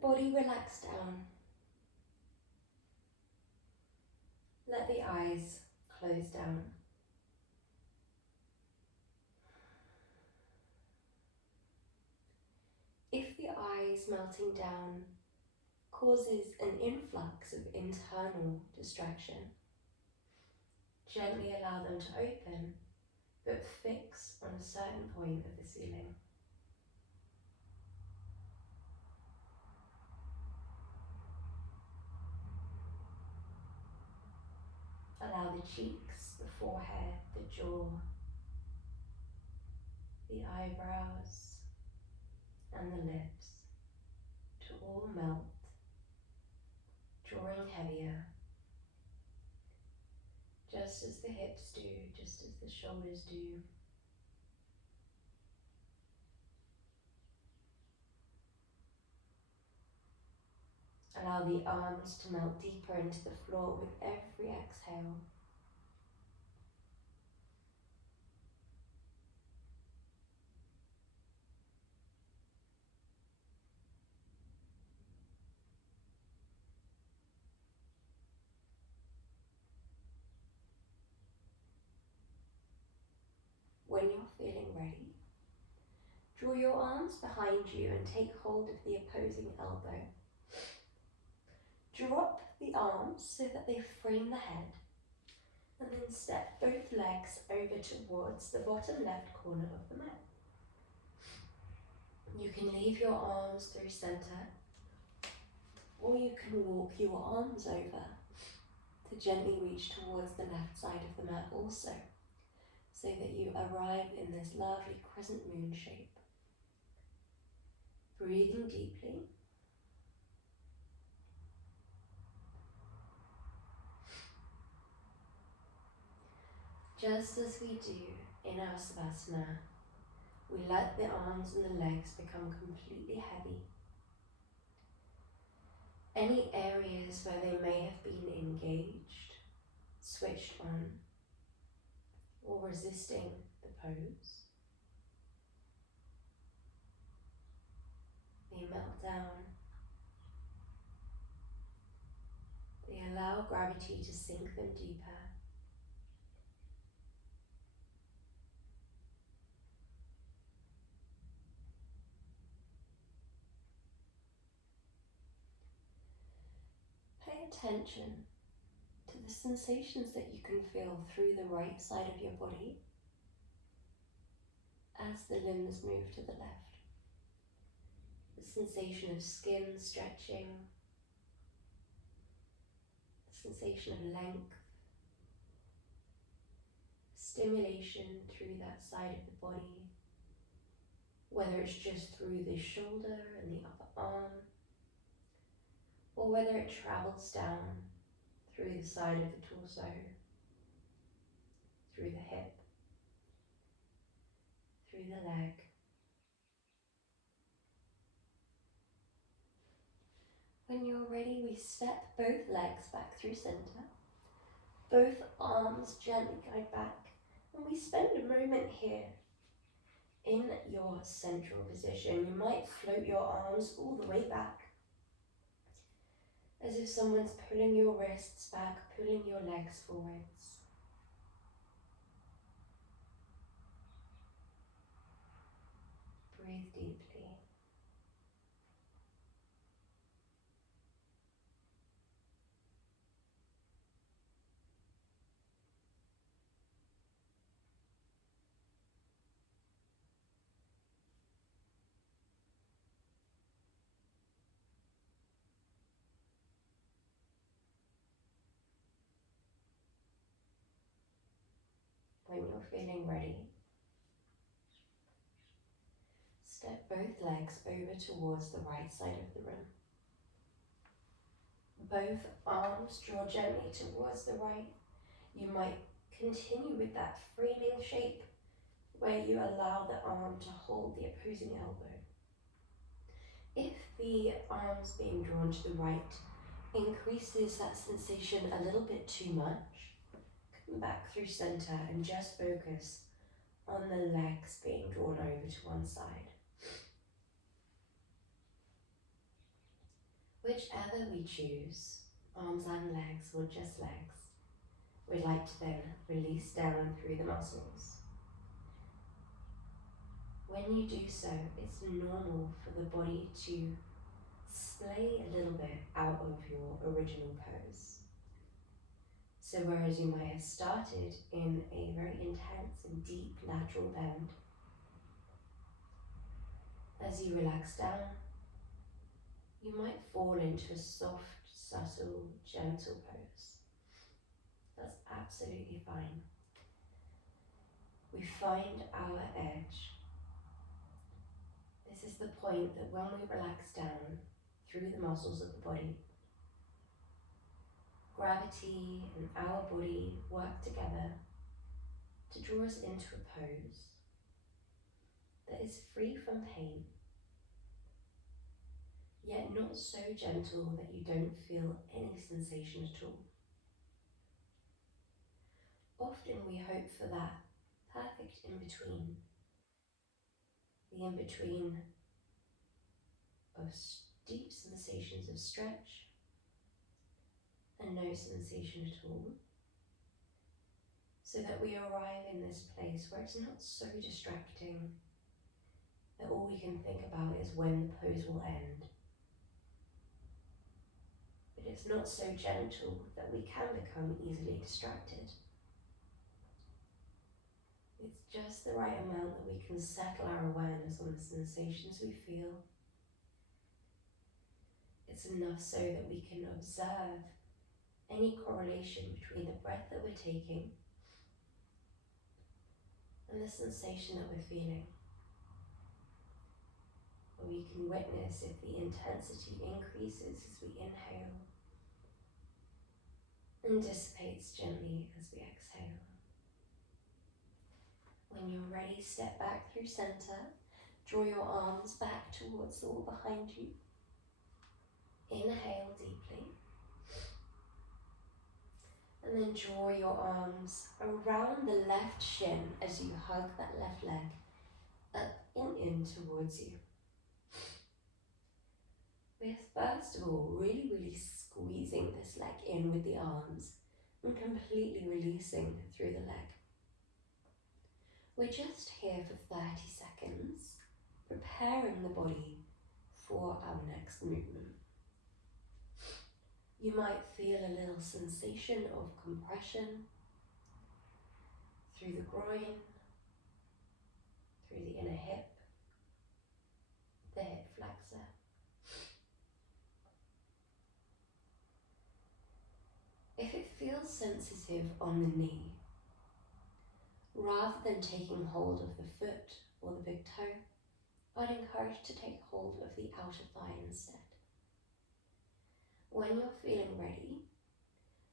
body relax down. Let the eyes close down. If the eyes melting down causes an influx of internal distraction, gently allow them to open, but fix on a certain point of the ceiling. Allow the cheeks, the forehead, the jaw, the eyebrows, and the lips to all melt, drawing heavier, just as the hips do, just as the shoulders do. Allow the arms to melt deeper into the floor with every exhale. When you're feeling ready, draw your arms behind you and take hold of the opposing elbow. Drop the arms so that they frame the head, and then step both legs over towards the bottom left corner of the mat. You can leave your arms through center, or you can walk your arms over to gently reach towards the left side of the mat also, so that you arrive in this lovely crescent moon shape. Breathing deeply. Just as we do in our Savasana, we let the arms and the legs become completely heavy. Any areas where they may have been engaged, switched on, or resisting the pose, they melt down. They allow gravity to sink them deeper. Pay attention to the sensations that you can feel through the right side of your body as the limbs move to the left. The sensation of skin stretching, the sensation of length, stimulation through that side of the body, whether it's just through the shoulder and the upper arm, or whether it travels down through the side of the torso, through the hip, through the leg. When you're ready, we step both legs back through center, both arms gently guide back, and we spend a moment here in your central position. You might float your arms all the way back, as if someone's pulling your wrists back, pulling your legs forwards. Breathe deeply. When you're feeling ready, step both legs over towards the right side of the room. Both arms draw gently towards the right. You might continue with that framing shape where you allow the arm to hold the opposing elbow. If the arms being drawn to the right increases that sensation a little bit too much, come back through center and just focus on the legs being drawn over to one side. Whichever we choose, arms and legs or just legs, we'd like to then release down through the muscles. When you do so, it's normal for the body to splay a little bit out of your original pose. So whereas you might have started in a very intense and deep lateral bend, as you relax down, you might fall into a soft, subtle, gentle pose. That's absolutely fine. We find our edge. This is the point that when we relax down through the muscles of the body, gravity and our body work together to draw us into a pose that is free from pain, yet not so gentle that you don't feel any sensation at all. Often we hope for that perfect in-between, the in-between of deep sensations of stretch and no sensation at all, so that we arrive in this place where it's not so distracting that all we can think about is when the pose will end. But it's not so gentle that we can become easily distracted. It's just the right amount that we can settle our awareness on the sensations we feel. It's enough so that we can observe any correlation between the breath that we're taking and the sensation that we're feeling. Or we can witness if the intensity increases as we inhale and dissipates gently as we exhale. When you're ready, step back through center. Draw your arms back towards the wall behind you. Inhale deeply. And then draw your arms around the left shin as you hug that left leg up and in towards you. We're first of all really squeezing this leg in with the arms and completely releasing through the leg. We're just here for 30 seconds, preparing the body for our next movement. You might feel a little sensation of compression through the groin, through the inner hip, the hip flexor. If it feels sensitive on the knee, rather than taking hold of the foot or the big toe, I'd encourage to take hold of the outer thigh instead. When you're feeling ready,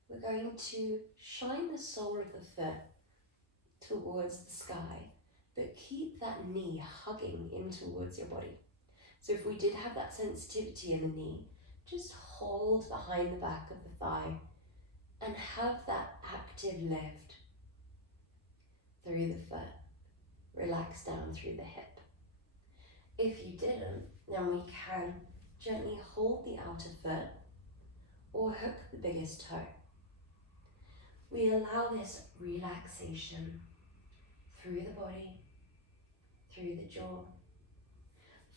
we're going to shine the sole of the foot towards the sky, but keep that knee hugging in towards your body. So if we did have that sensitivity in the knee, just hold behind the back of the thigh and have that active lift through the foot. Relax down through the hip. If you didn't, then we can gently hold the outer foot or hook the biggest toe. We allow this relaxation through the body, through the jaw.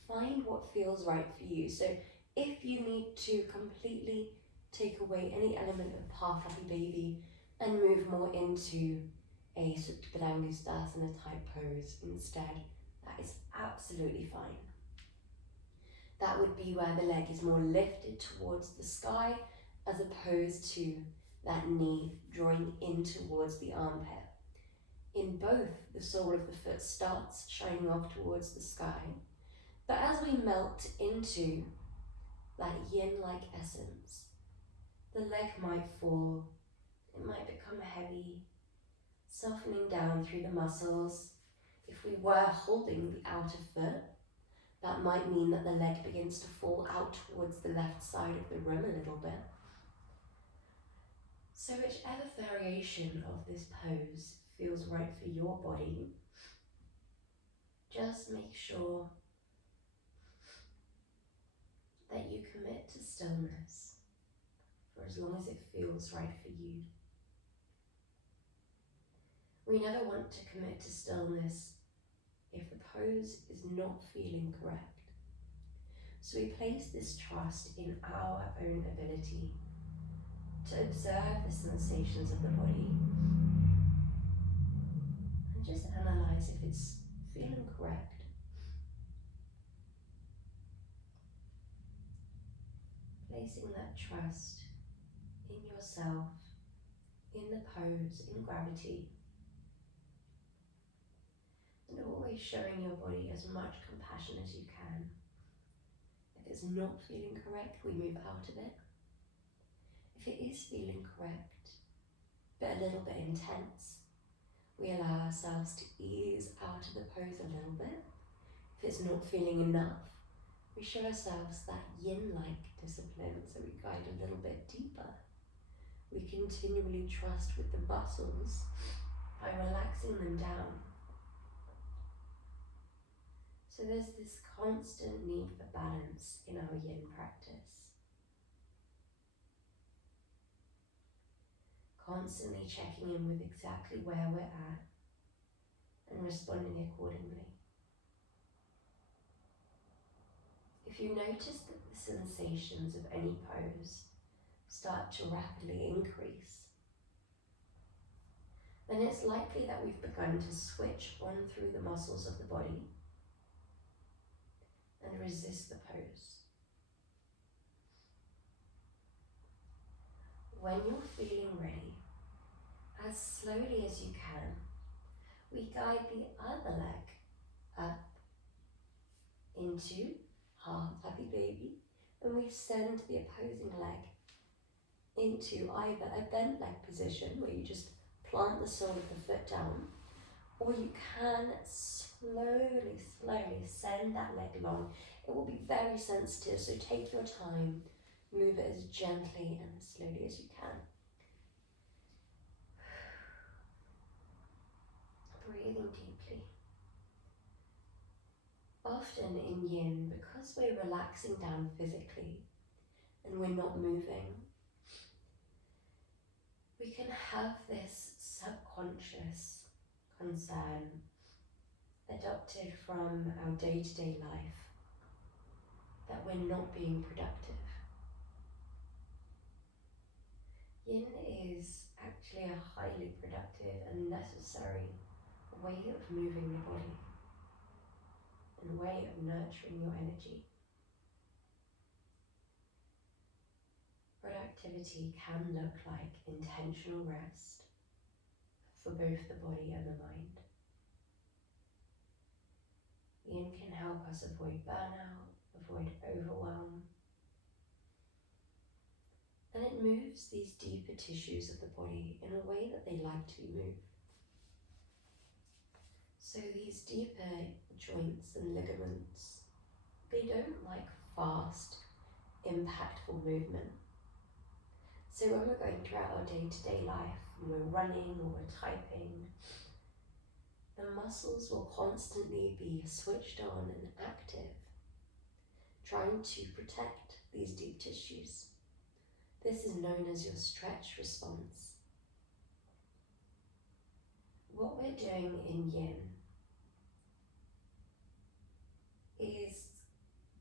Find what feels right for you. So if you need to completely take away any element of half happy baby and move more into a Padangusthasana type pose instead, that is absolutely fine. That would be where the leg is more lifted towards the sky as opposed to that knee drawing in towards the armpit. In both, the sole of the foot starts shining off towards the sky, but as we melt into that yin-like essence, the leg might fall, it might become heavy, softening down through the muscles. If we were holding the outer foot, that might mean that the leg begins to fall out towards the left side of the room a little bit. So whichever variation of this pose feels right for your body, just make sure that you commit to stillness for as long as it feels right for you. We never want to commit to stillness if the pose is not feeling correct. So we place this trust in our own ability to observe the sensations of the body and just analyze if it's feeling correct. Placing that trust in yourself, in the pose, in gravity, and always showing your body as much compassion as you can. If it's not feeling correct, we move out of it. If it is feeling correct, but a little bit intense, we allow ourselves to ease out of the pose a little bit. If it's not feeling enough, we show ourselves that yin-like discipline, so we guide a little bit deeper. We continually trust with the muscles by relaxing them down. So there's this constant need for balance in our yin practice. Constantly checking in with exactly where we're at and responding accordingly. If you notice that the sensations of any pose start to rapidly increase, then it's likely that we've begun to switch on through the muscles of the body and resist the pose. When you're feeling ready, as slowly as you can, we guide the other leg up into half happy baby, and we send the opposing leg into either a bent leg position where you just plant the sole of the foot down, or you can slowly send that leg long. It will be very sensitive, so take your time, move it as gently and as slowly as you can. Breathing deeply. Often in yin, because we're relaxing down physically and we're not moving, we can have this subconscious concern adopted from our day-to-day life that we're not being productive. Yin is actually a highly productive and necessary way of moving the body and way of nurturing your energy. Productivity can look like intentional rest for both the body and the mind. Yin can help us avoid burnout, avoid overwhelm, and it moves these deeper tissues of the body in a way that they like to be moved. So these deeper joints and ligaments, they don't like fast, impactful movement. So when we're going throughout our day-to-day life, and we're running or we're typing, the muscles will constantly be switched on and active, trying to protect these deep tissues. This is known as your stretch response. What we're doing in yin is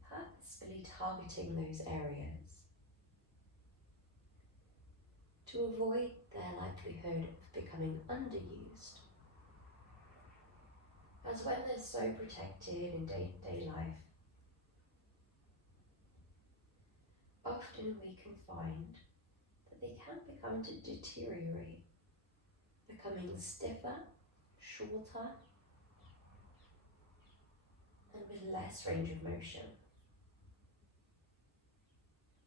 purposefully targeting those areas to avoid their likelihood of becoming underused. As when they're so protected in day-to-day life, often we can find that they can become to deteriorate, becoming stiffer, shorter, and with less range of motion.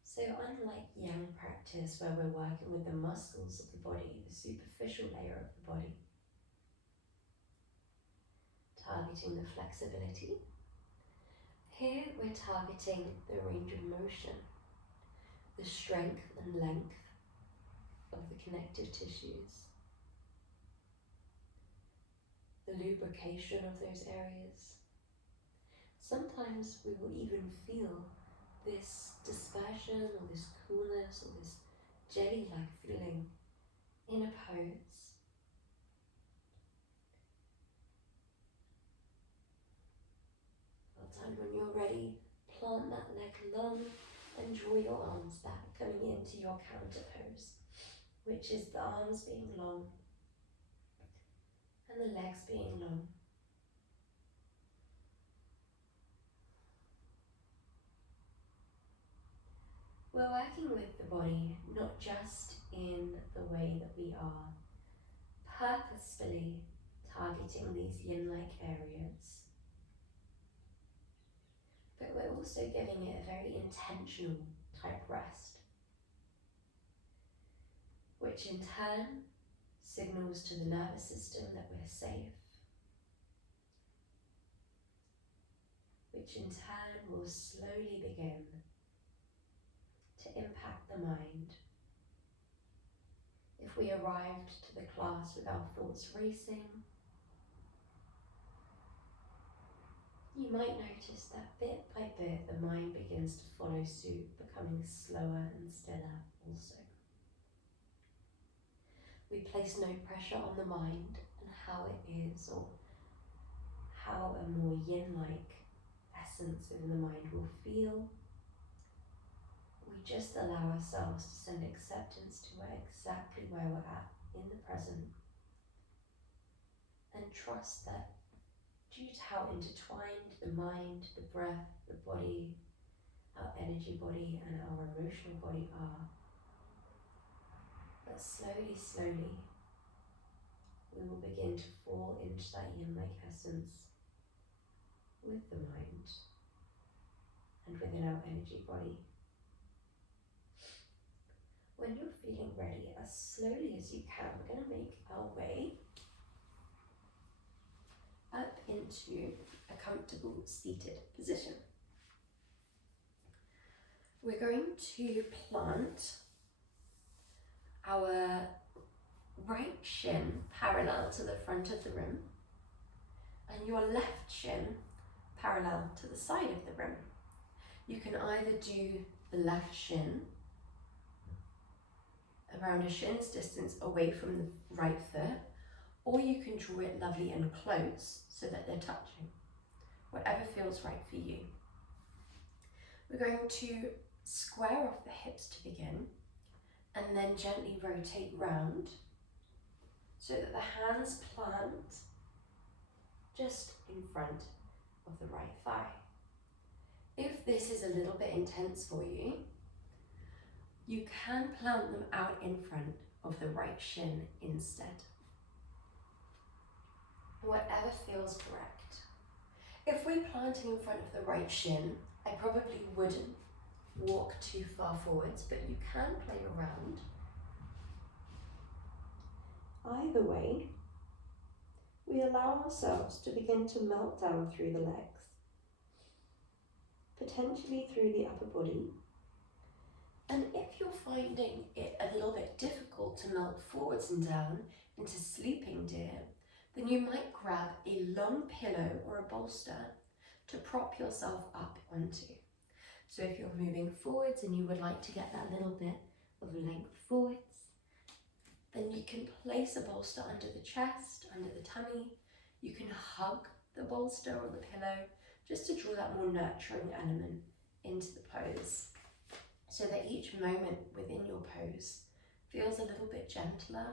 So unlike yang practice, where we're working with the muscles of the body, the superficial layer of the body, targeting the flexibility, here we're targeting the range of motion, the strength and length of the connective tissues, the lubrication of those areas. Sometimes we will even feel this dispersion tension or this coolness or this jelly-like feeling in a pose. Well done. When you're ready, plant that leg long and draw your arms back, coming into your counter pose, which is the arms being long and the legs being long. We're working with the body not just in the way that we are purposefully targeting these yin-like areas, but we're also giving it a very intentional type rest, which in turn signals to the nervous system that we're safe, which in turn will slowly begin to impact the mind. If we arrived to the class with our thoughts racing, you might notice that bit by bit the mind begins to follow suit, becoming slower and stiller also. We place no pressure on the mind and how it is, or how a more yin-like essence within the mind will feel. We just allow ourselves to send acceptance to exactly where we're at in the present, and trust that due to how intertwined the mind, the breath, the body, our energy body and our emotional body are, that slowly, slowly we will begin to fall into that yin-like essence with the mind and within our energy body. When you're feeling ready, as slowly as you can, we're going to make our way up into a comfortable seated position. We're going to plant our right shin parallel to the front of the room and your left shin parallel to the side of the room. You can either do the left shin around a shin's distance away from the right foot, or you can draw it lovely and close so that they're touching, whatever feels right for you. We're going to square off the hips to begin, and then gently rotate round so that the hands plant just in front of the right thigh. If this is a little bit intense for you, you can plant them out in front of the right shin instead. Whatever feels correct. If we're planting in front of the right shin, I probably wouldn't walk too far forwards, but you can play around. Either way, we allow ourselves to begin to melt down through the legs, potentially through the upper body. And if you're finding it a little bit difficult to melt forwards and down into sleeping deer, then you might grab a long pillow or a bolster to prop yourself up onto. So if you're moving forwards and you would like to get that little bit of length forwards, then you can place a bolster under the chest, under the tummy. You can hug the bolster or the pillow just to draw that more nurturing element into the pose, so that each moment within your pose feels a little bit gentler,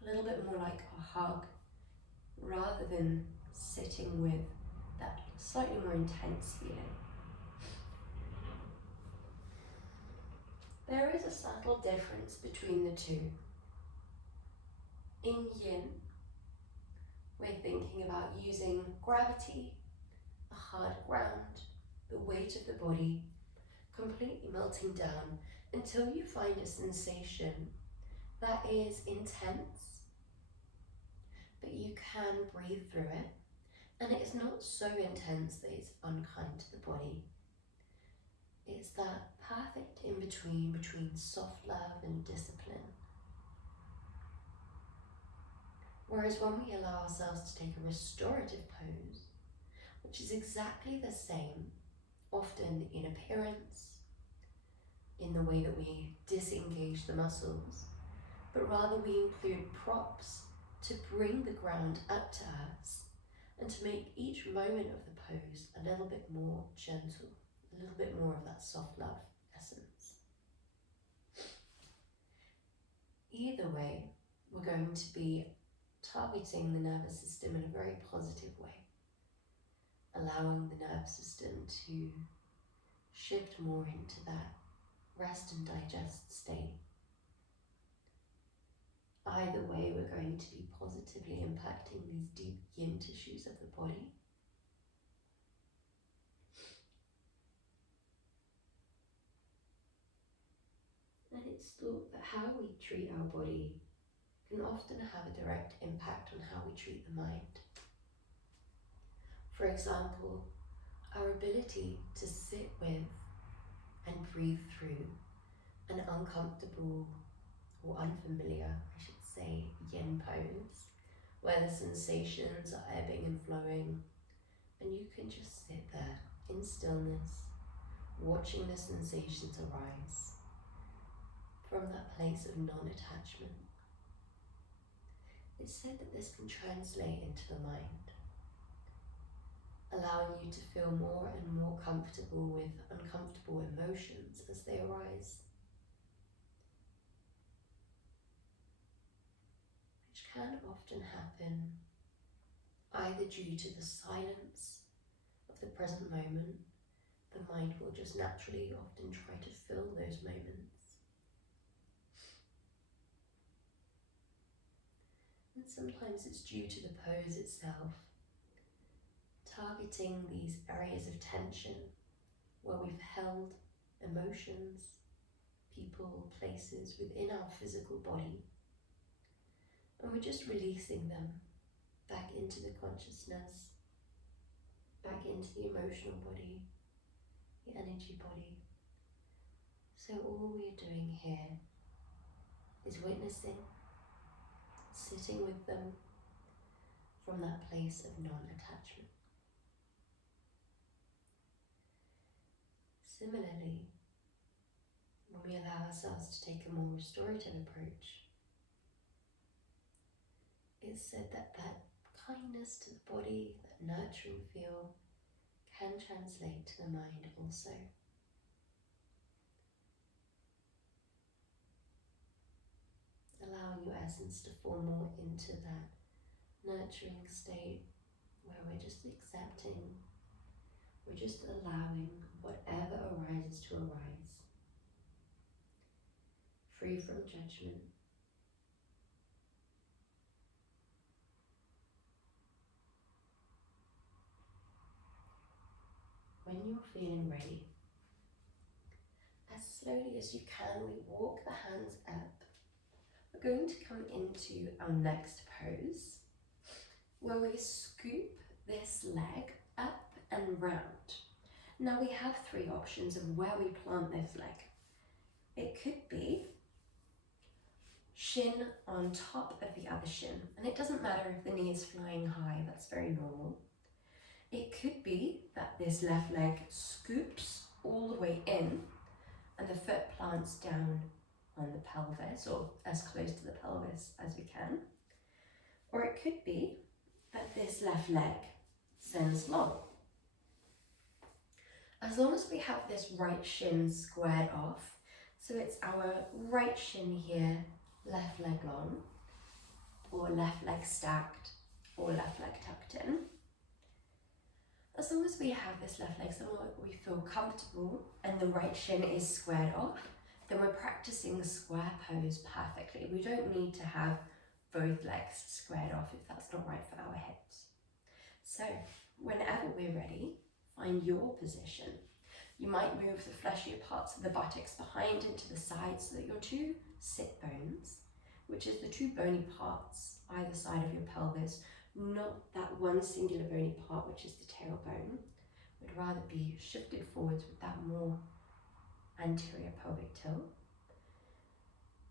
a little bit more like a hug, rather than sitting with that slightly more intense feeling. There is a subtle difference between the two. In yin, we're thinking about using gravity, a hard ground, the weight of the body, completely melting down until you find a sensation that is intense, but you can breathe through it, and it's not so intense that it's unkind to the body. It's that perfect in between soft love and discipline. Whereas when we allow ourselves to take a restorative pose, which is exactly the same, often in appearance, in the way that we disengage the muscles, but rather we include props to bring the ground up to us and to make each moment of the pose a little bit more gentle, a little bit more of that soft love essence. Either way, we're going to be targeting the nervous system in a very positive way, allowing the nervous system to shift more into that rest and digest state. Either way, we're going to be positively impacting these deep yin tissues of the body. And it's thought that how we treat our body can often have a direct impact on how we treat the mind. For example, our ability to sit with and breathe through an uncomfortable or unfamiliar, I should say, yin pose, where the sensations are ebbing and flowing, and you can just sit there in stillness, watching the sensations arise from that place of non-attachment. It's said that this can translate into the mind, allowing you to feel more and more comfortable with uncomfortable emotions as they arise, which can often happen either due to the silence of the present moment. The mind will just naturally often try to fill those moments. And sometimes it's due to the pose itself, targeting these areas of tension where we've held emotions, people, places within our physical body, and we're just releasing them back into the consciousness, back into the emotional body, the energy body. So all we're doing here is witnessing, sitting with them from that place of non-attachment. Similarly, when we allow ourselves to take a more restorative approach, it's said that that kindness to the body, that nurturing feel, can translate to the mind also. Allowing your essence to fall more into that nurturing state where we're just accepting, we're just allowing whatever arises to arise, free from judgment. When you're feeling ready, as slowly as you can, we walk the hands up. We're going to come into our next pose, where we scoop this leg up and round. Now we have three options of where we plant this leg. It could be shin on top of the other shin, and it doesn't matter if the knee is flying high, that's very normal. It could be that this left leg scoops all the way in and the foot plants down on the pelvis, or as close to the pelvis as we can. Or it could be that this left leg sends long. As long as we have this right shin squared off, so it's our right shin here, left leg long, or left leg stacked, or left leg tucked in. As long as we have this left leg somewhere we feel comfortable and the right shin is squared off, then we're practicing the square pose perfectly. We don't need to have both legs squared off if that's not right for our hips. So whenever we're ready, find your position. You might move the fleshier parts of the buttocks behind into the side so that your two sit bones, which is the two bony parts either side of your pelvis, not that one singular bony part which is the tailbone, would rather be shifted forwards with that more anterior pelvic tilt.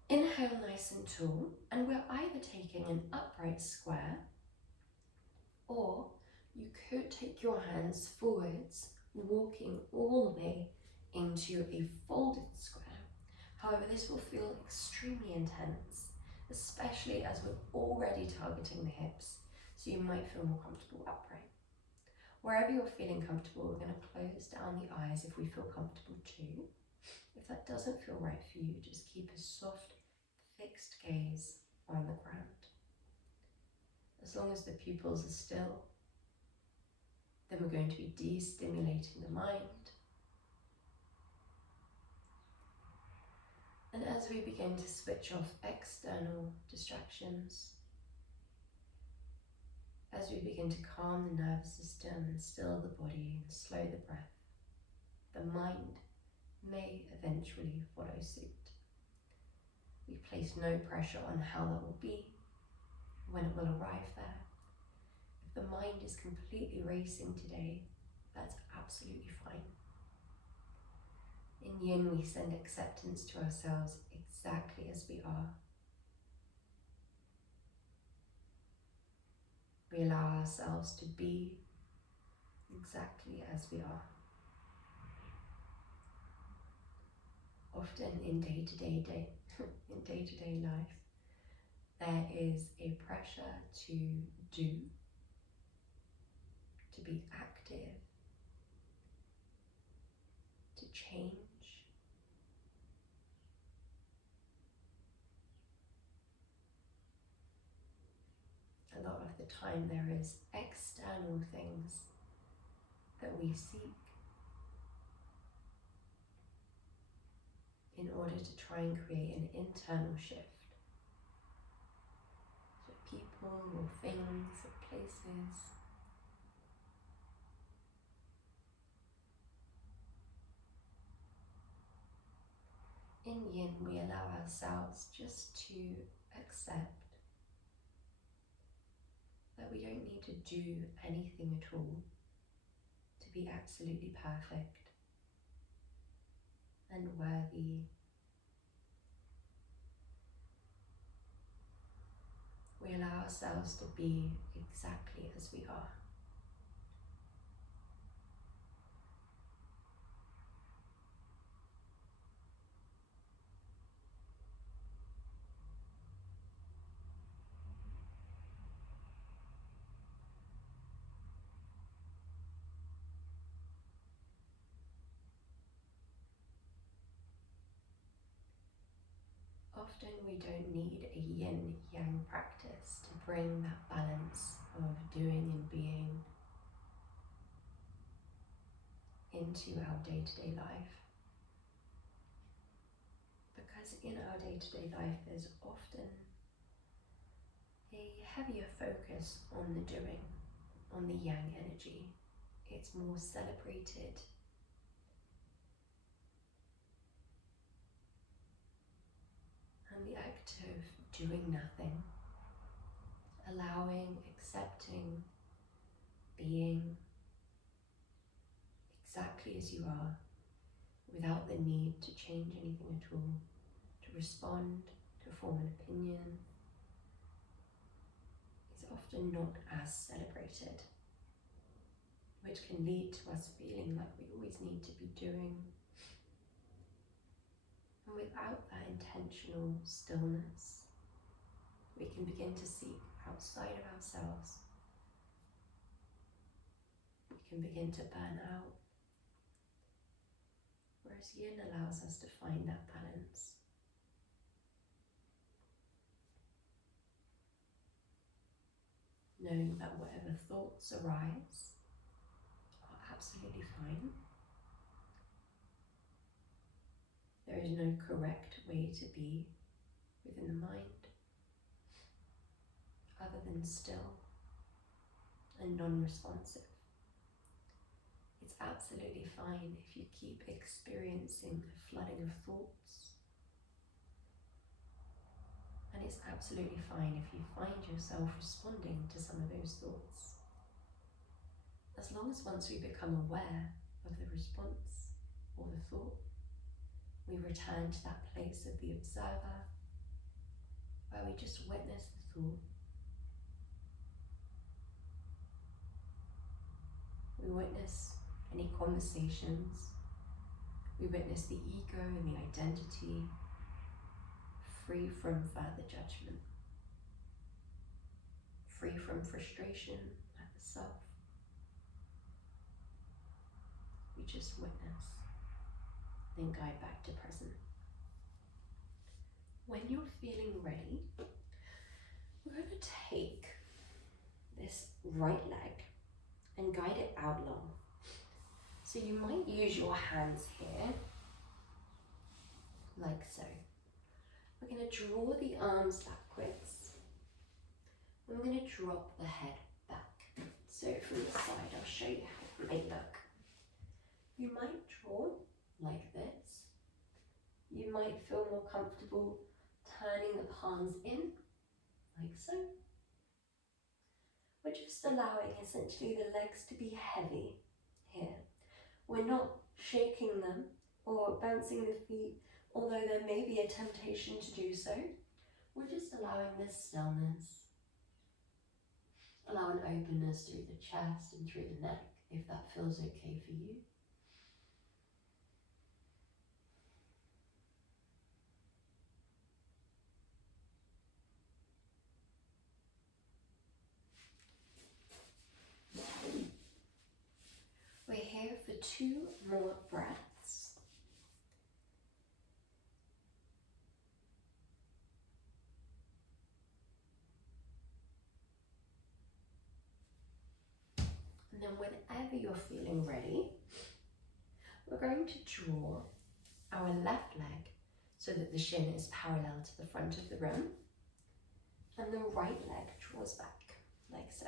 Inhale nice and tall, and we're either taking an upright square, or you could take your hands forwards, walking all the way into a folded square. However, this will feel extremely intense, especially as we're already targeting the hips, so you might feel more comfortable upright. Wherever you're feeling comfortable, we're going to close down the eyes if we feel comfortable too. If that doesn't feel right for you, just keep a soft, fixed gaze on the ground. As long as the pupils are still, then we're going to be de-stimulating the mind. And as we begin to switch off external distractions, as we begin to calm the nervous system and still the body and slow the breath, the mind may eventually follow suit. We place no pressure on how that will be, when it will arrive there. If the mind is completely racing today, that's absolutely fine. In Yin, we send acceptance to ourselves exactly as we are. We allow ourselves to be exactly as we are. Often in day-to-day life, there is a pressure to do, to be active, to change. A lot of the time there is external things that we seek in order to try and create an internal shift. So people or things or places. In Yin, we allow ourselves just to accept that we don't need to do anything at all to be absolutely perfect and worthy. We allow ourselves to be exactly as we are. Often we don't need a yin-yang practice to bring that balance of doing and being into our day-to-day life. Because in our day-to-day life there's often a heavier focus on the doing, on the yang energy. It's more celebrated. And the act of doing nothing, allowing, accepting, being exactly as you are, without the need to change anything at all, to respond, to form an opinion, is often not as celebrated, which can lead to us feeling like we always need to be doing. And without that intentional stillness, we can begin to seek outside of ourselves. We can begin to burn out. Whereas Yin allows us to find that balance. Knowing that whatever thoughts arise are absolutely fine. There is no correct way to be within the mind, other than still and non-responsive. It's absolutely fine if you keep experiencing a flooding of thoughts. And it's absolutely fine if you find yourself responding to some of those thoughts. As long as once we become aware of the response or the thought, we return to that place of the observer, where we just witness the thought. We witness any conversations. We witness the ego and the identity free from further judgment, free from frustration at the self. We just witness, then guide back to present. When you're feeling ready, we're going to take this right leg and guide it out long. So you might use your hands here, like so. We're going to draw the arms backwards. And we're going to drop the head back. So from the side, I'll show you how it might look. You might draw like this. You might feel more comfortable turning the palms in, like so. We're just allowing essentially the legs to be heavy here. We're not shaking them or bouncing the feet, although there may be a temptation to do so. We're just allowing this stillness. Allow an openness through the chest and through the neck, if that feels okay for you. We're here for 2 more breaths. And then whenever you're feeling ready, we're going to draw our left leg so that the shin is parallel to the front of the room, and the right leg draws back, like so.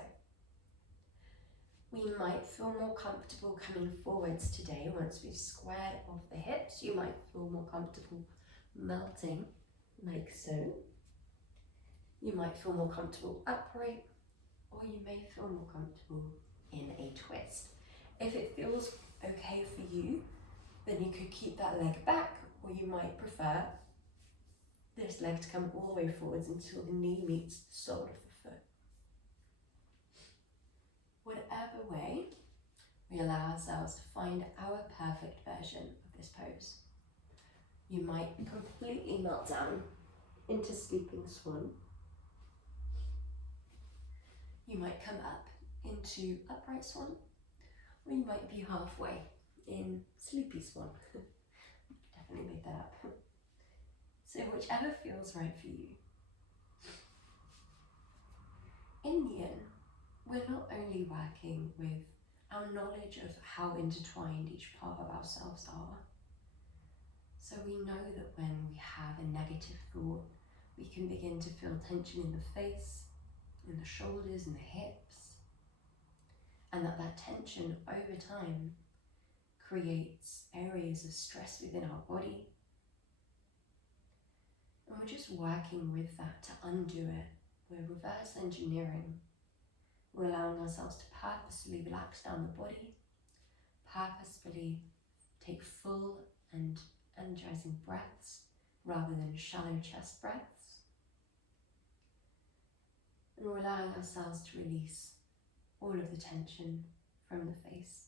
We might feel more comfortable coming forwards today. Once we've squared off the hips, you might feel more comfortable melting, like so. You might feel more comfortable upright, or you may feel more comfortable in a twist. If it feels okay for you, then you could keep that leg back, or you might prefer this leg to come all the way forwards until the knee meets the sole of the foot. Whatever way, we allow ourselves to find our perfect version of this pose. You might completely melt down into sleeping swan. You might come up into upright swan, or you might be halfway in sleepy swan. Definitely made that up. So whichever feels right for you. In yin, we're not only working with our knowledge of how intertwined each part of ourselves are. So we know that when we have a negative thought, we can begin to feel tension in the face, in the shoulders, and the hips. And that tension over time creates areas of stress within our body. And we're just working with that to undo it. We're reverse engineering. We're allowing ourselves to purposefully relax down the body, purposefully take full and energizing breaths rather than shallow chest breaths. And we're allowing ourselves to release all of the tension from the face,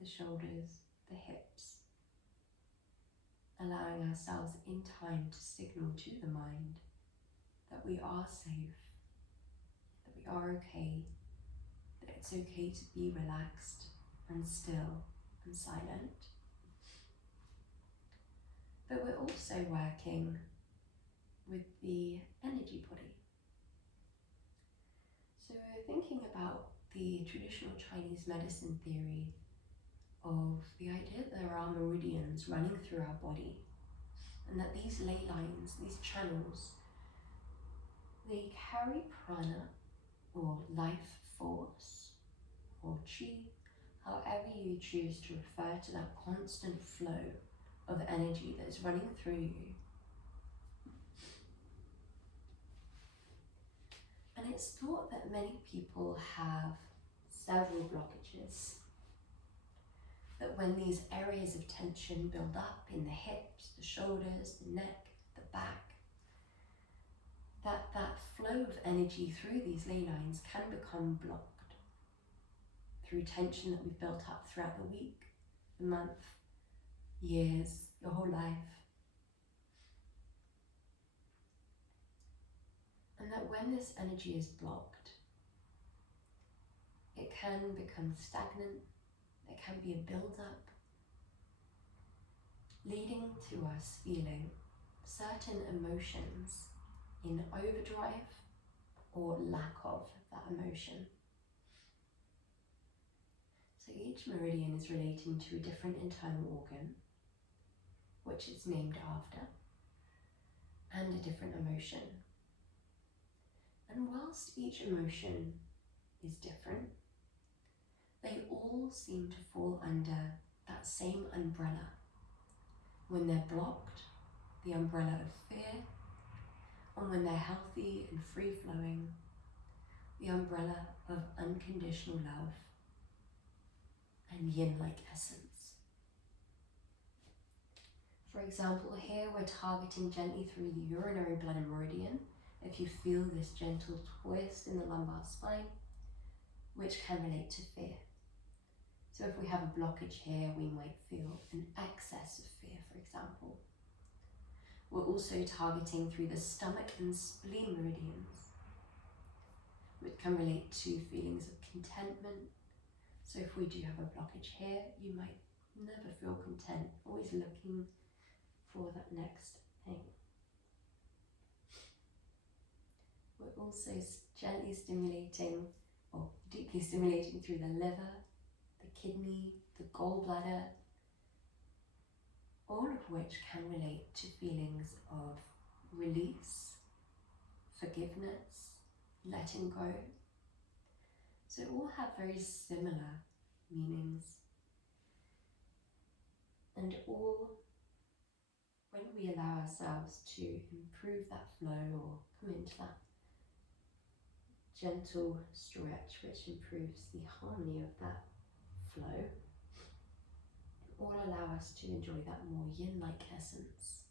the shoulders, the hips, allowing ourselves in time to signal to the mind that we are safe, that we are okay, that it's okay to be relaxed and still and silent. But we're also working with the energy body. So we're thinking about the traditional Chinese medicine theory of the idea that there are meridians running through our body, and that these ley lines, these channels, they carry prana, or life force, or chi, however you choose to refer to that constant flow of energy that is running through you. And it's thought that many people have several blockages, that when these areas of tension build up in the hips, the shoulders, the neck, the back, that flow of energy through these ley lines can become blocked through tension that we've built up throughout the week, the month, years, your whole life. that when this energy is blocked, it can become stagnant, there can be a build-up, leading to us feeling certain emotions in overdrive or lack of that emotion. So each meridian is relating to a different internal organ, which it's named after, and a different emotion. And whilst each emotion is different, they all seem to fall under that same umbrella. When they're blocked, the umbrella of fear, and when they're healthy and free-flowing, the umbrella of unconditional love and yin-like essence. For example, here we're targeting gently through the urinary bladder meridian. If you feel this gentle twist in the lumbar spine, which can relate to fear. So if we have a blockage here, we might feel an excess of fear, for example. We're also targeting through the stomach and spleen meridians, which can relate to feelings of contentment. So if we do have a blockage here, you might never feel content, always looking for that next thing. We're also gently stimulating, or deeply stimulating through the liver, the kidney, the gallbladder, all of which can relate to feelings of release, forgiveness, letting go. So all have very similar meanings. And all, when we allow ourselves to improve that flow or come into that gentle stretch which improves the harmony of that flow, all allow us to enjoy that more yin-like essence.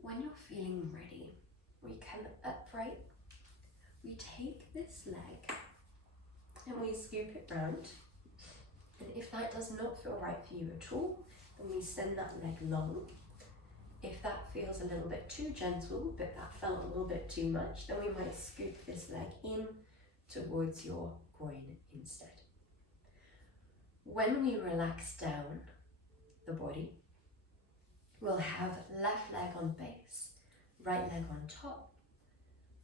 When you're feeling ready, we come upright, we take this leg and we scoop it round, and if that does not feel right for you at all, then we send that leg long. If that feels a little bit too gentle, but that felt a little bit too much, then we might scoop this leg in towards your groin instead. When we relax down the body, we'll have left leg on base, right leg on top.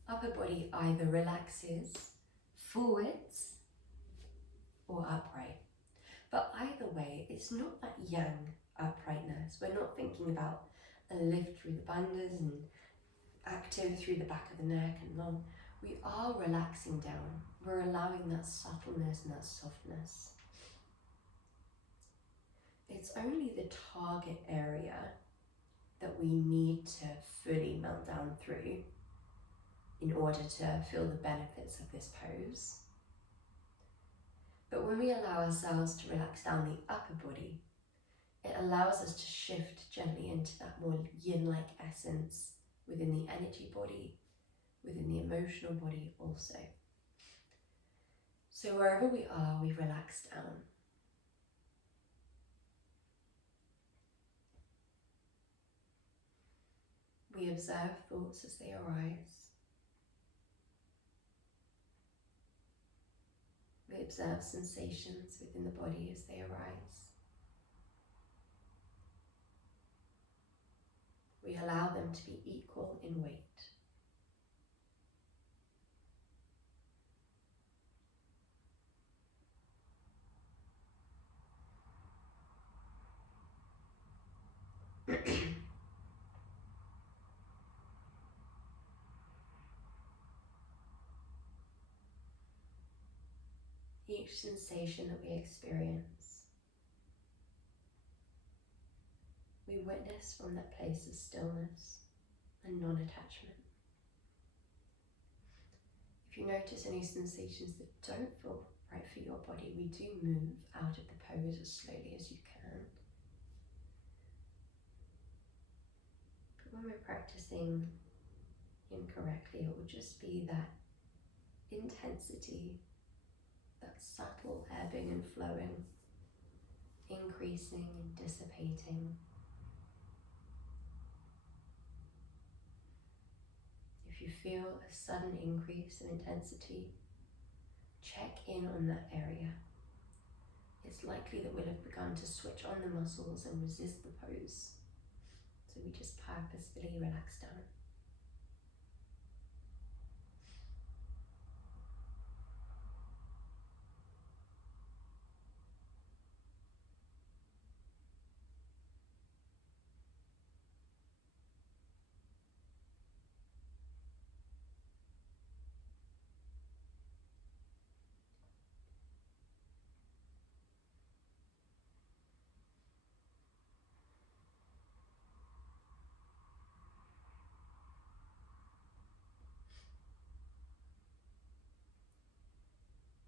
Upper body either relaxes forwards or upright. But either way, it's not that yang uprightness. We're not thinking about a lift through the bandhas and active through the back of the neck and long. We are relaxing down. We're allowing that subtleness and that softness. It's only the target area that we need to fully melt down through in order to feel the benefits of this pose. But when we allow ourselves to relax down the upper body, it allows us to shift gently into that more yin-like essence within the energy body, within the emotional body also. So wherever we are, we relax down. We observe thoughts as they arise. We observe sensations within the body as they arise. We allow them to be equal in weight. Each sensation that we experience, we witness from that place of stillness and non-attachment. If you notice any sensations that don't feel right for your body, we do move out of the pose as slowly as you can. But when we're practicing incorrectly, it will just be that intensity, that subtle ebbing and flowing, increasing and dissipating. you feel a sudden increase of intensity, check in on that area. It's likely that we'll have begun to switch on the muscles and resist the pose. So we just purposefully relax down.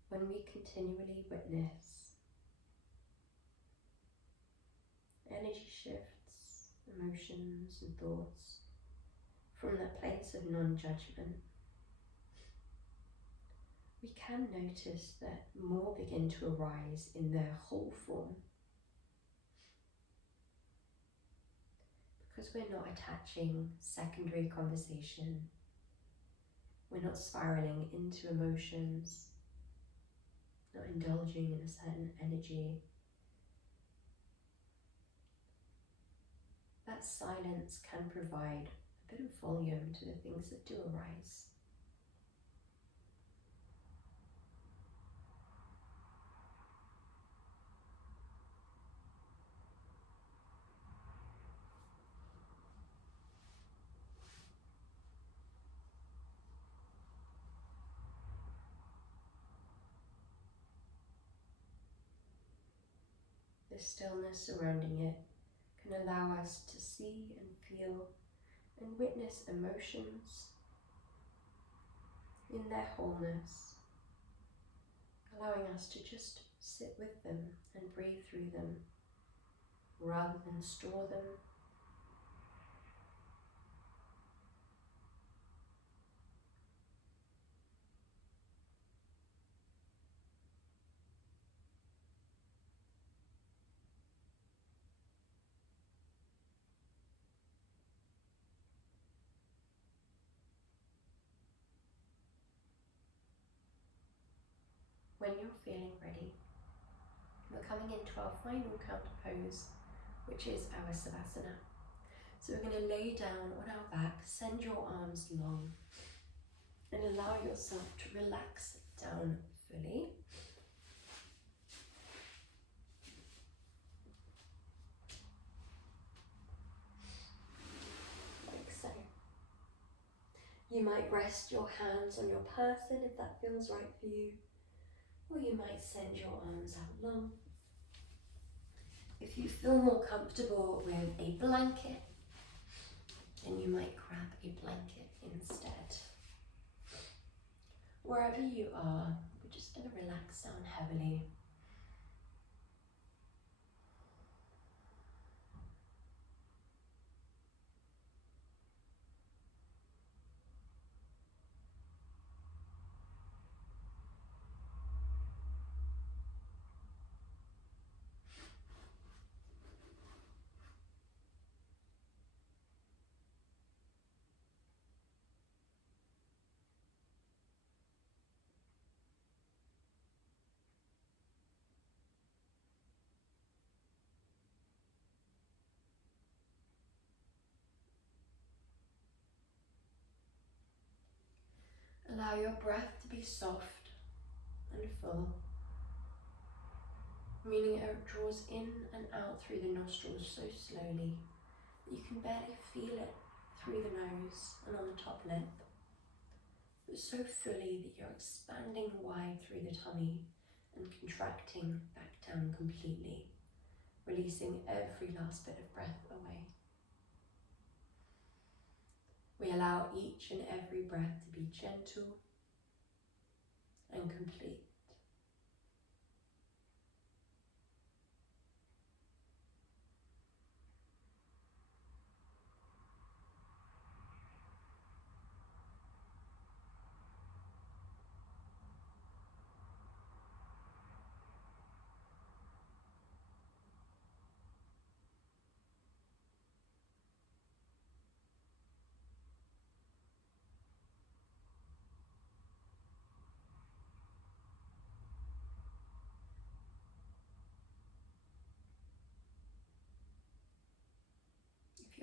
When we continually witness energy shifts, emotions and thoughts from that place of non-judgment, we can notice that more begin to arise in their whole form. Because we're not attaching secondary conversation, we're not spiraling into emotions, not indulging in a certain energy. That silence can provide a bit of volume to the things that do arise. The stillness surrounding it can allow us to see and feel and witness emotions in their wholeness, allowing us to just sit with them and breathe through them rather than store them. When you're feeling ready, we're coming into our final counter pose, which is our Savasana. So we're going to lay down on our back, send your arms long, and allow yourself to relax down fully. Like so. You might rest your hands on your person if that feels right for you, or you might send your arms out long. If you feel more comfortable with a blanket, then you might grab a blanket instead. Wherever you are, we're just going to relax down heavily. Allow your breath to be soft and full, meaning it draws in and out through the nostrils so slowly that you can barely feel it through the nose and on the top lip, but so fully that you're expanding wide through the tummy and contracting back down completely, releasing every last bit of breath away. We allow each and every breath to be gentle and complete.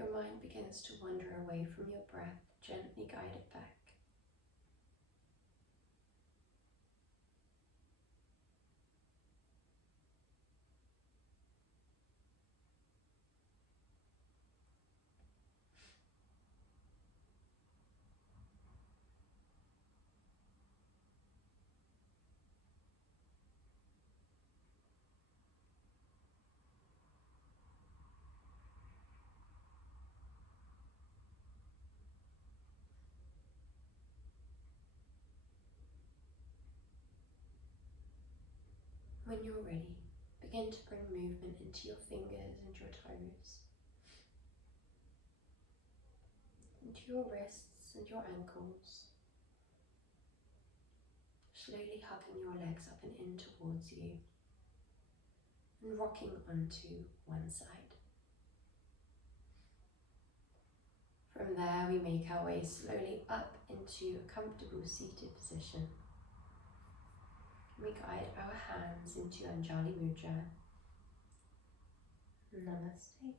your mind begins to wander away from your breath, gently guide it back. When you're ready, begin to bring movement into your fingers and your toes, into your wrists and your ankles, slowly hugging your legs up and in towards you and rocking onto one side. From there, we make our way slowly up into a comfortable seated position. We guide our hands into Anjali Mudra. Namaste.